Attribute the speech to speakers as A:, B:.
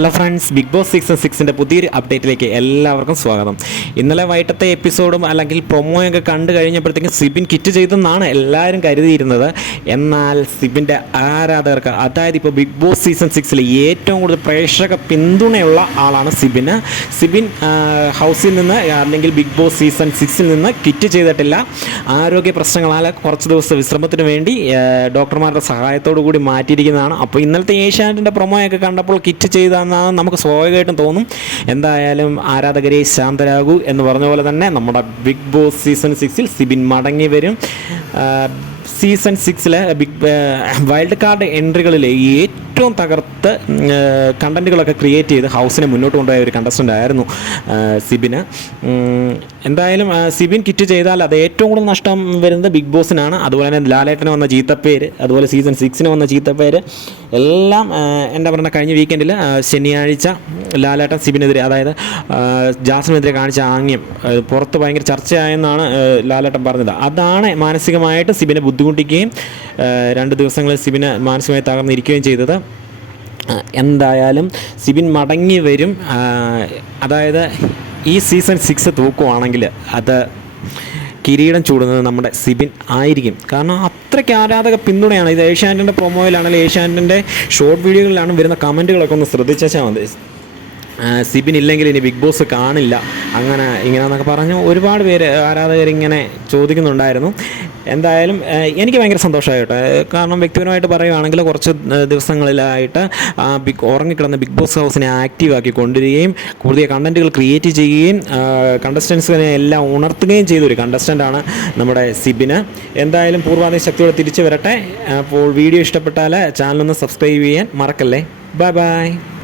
A: Hello friends Bigg Boss season സിക്സിന്റെ പുതിയൊരു അപ്ഡേറ്റിലേക്ക് എല്ലാവർക്കും സ്വാഗതം. ഇന്നലെ വൈകിട്ടത്തെ എപ്പിസോഡും അല്ലെങ്കിൽ പ്രൊമോയൊക്കെ കണ്ടു കഴിഞ്ഞപ്പോഴത്തേക്കും സിബിൻ കിറ്റ് ചെയ്തെന്നാണ് എല്ലാവരും കരുതിയിരുന്നത്. എന്നാൽ സിബിന്റെ ആരാധകർക്ക് അതായത് ഇപ്പോൾ ബിഗ് ബോസ് സീസൺ സിക്സിൽ ഏറ്റവും കൂടുതൽ പ്രേക്ഷക പിന്തുണയുള്ള ആളാണ് സിബിന്. സിബിൻ ഹൗസിൽ നിന്ന് അല്ലെങ്കിൽ ബിഗ് ബോസ് സീസൺ സിക്സിൽ നിന്ന് കിറ്റ് ചെയ്തിട്ടില്ല. ആരോഗ്യ പ്രശ്നങ്ങളാൽ കുറച്ച് ദിവസത്തെ വിശ്രമത്തിന് വേണ്ടി ഡോക്ടർമാരുടെ സഹായത്തോടു കൂടി മാറ്റിയിരിക്കുന്നതാണ്. അപ്പോൾ ഇന്നലത്തെ ഏഷ്യാനെറ്റിന്റെ പ്രൊമോയൊക്കെ കണ്ടപ്പോൾ കിറ്റ് ചെയ്തെന്നാണ് നമുക്ക് സ്വാഭാവികമായിട്ടും തോന്നും. എന്തായാലും ആരാധകരെ ശാന്തരാകൂ എന്ന് പറഞ്ഞ പോലെ തന്നെ നമ്മുടെ ബിഗ് ബോസ് സീസൺ സിക്സിൽ സിബിൻ മടങ്ങി വരും. സീസൺ സിക്സിലെ ബിഗ് വൈൽഡ് കാർഡ് എൻട്രികളിലെ ഏറ്റവും തകർത്ത് കണ്ടന്റുകളൊക്കെ ക്രിയേറ്റ് ചെയ്ത് ഹൗസിനെ മുന്നോട്ട് കൊണ്ടുപോയ ഒരു കണ്ടസ്റ്റന്റ് ആയിരുന്നു സിബിന്. എന്തായാലും സിബിൻ കിറ്റ് ചെയ്താൽ അത് ഏറ്റവും കൂടുതൽ നഷ്ടം വരുന്നത് ബിഗ് ബോസിനാണ്. അതുപോലെ തന്നെ ലാലേട്ടന് വന്ന ചീത്തപ്പേര് അതുപോലെ സീസൺ സിക്സിന് വന്ന ചീത്തപ്പേര് എല്ലാം എന്താ പറയുക കഴിഞ്ഞ വീക്കെൻഡിൽ ശനിയാഴ്ച ലാലേട്ടൻ സിബിനെതിരെ അതായത് ജാസിനെതിരെ കാണിച്ച ആംഗ്യം പുറത്ത് ഭയങ്കര ചർച്ചയായെന്നാണ് ലാലേട്ടൻ പറഞ്ഞത്. അതാണ് മാനസികമായിട്ട് സിബിനെ ബുദ്ധിമുട്ടിക്കുകയും രണ്ട് ദിവസങ്ങളിൽ സിബിന് മാനസികമായി തകർന്നിരിക്കുകയും ചെയ്തത്. എന്തായാലും സിബിൻ മടങ്ങി വരും. അതായത് ഈ സീസൺ സിക്സ് തൂക്കുവാണെങ്കിൽ അത് കിരീടം ചൂടുന്നത് നമ്മുടെ സിബിൻ ആയിരിക്കും. കാരണം അത്രയ്ക്ക് ആരാധക പിന്തുണയാണ്. ഇത് ഏഷ്യാനെറ്റിന്റെ പ്രൊമോയിലാണെങ്കിലും ഏഷ്യാനെറ്റിന്റെ ഷോർട്ട് വീഡിയോകളിലാണ് വരുന്ന കമന്റുകളൊക്കെ ഒന്ന് ശ്രദ്ധിച്ചാൽ മതി. സിബിൻ ഇല്ലെങ്കിൽ ഇനി ബിഗ് ബോസ് കാണില്ല. അങ്ങനെ ഇങ്ങനെ ഇങ്ങനെയെന്നൊക്കെ പറഞ്ഞ് ഒരുപാട് പേര് ആരാധകർ ഇങ്ങനെ ചോദിക്കുന്നുണ്ടായിരുന്നു. എന്തായാലും എനിക്ക് ഭയങ്കര സന്തോഷമായി കേട്ടോ. കാരണം വ്യക്തിപരമായിട്ട് പറയുകയാണെങ്കിൽ കുറച്ച് ദിവസങ്ങളിലായിട്ട് ആ ബിഗ് ഉറങ്ങിക്കിടന്ന ബിഗ് ബോസ് ഹൗസിനെ ആക്റ്റീവ് ആക്കി കൊണ്ടുവരികയും പുതിയ കണ്ടന്റുകൾ ക്രിയേറ്റ് ചെയ്യുകയും കണ്ടസ്റ്റൻസിനെ എല്ലാം ഉണർത്തുകയും ചെയ്ത ഒരു കണ്ടസ്റ്റന്റാണ് നമ്മുടെ സിബിന്. എന്തായാലും പൂർവാധിക ശക്തിയോടെ തിരിച്ചു വരട്ടെ. അപ്പോൾ വീഡിയോ ഇഷ്ടപ്പെട്ടാൽ ചാനലൊന്ന് സബ്സ്ക്രൈബ് ചെയ്യാൻ മറക്കല്ലേ. Bye bye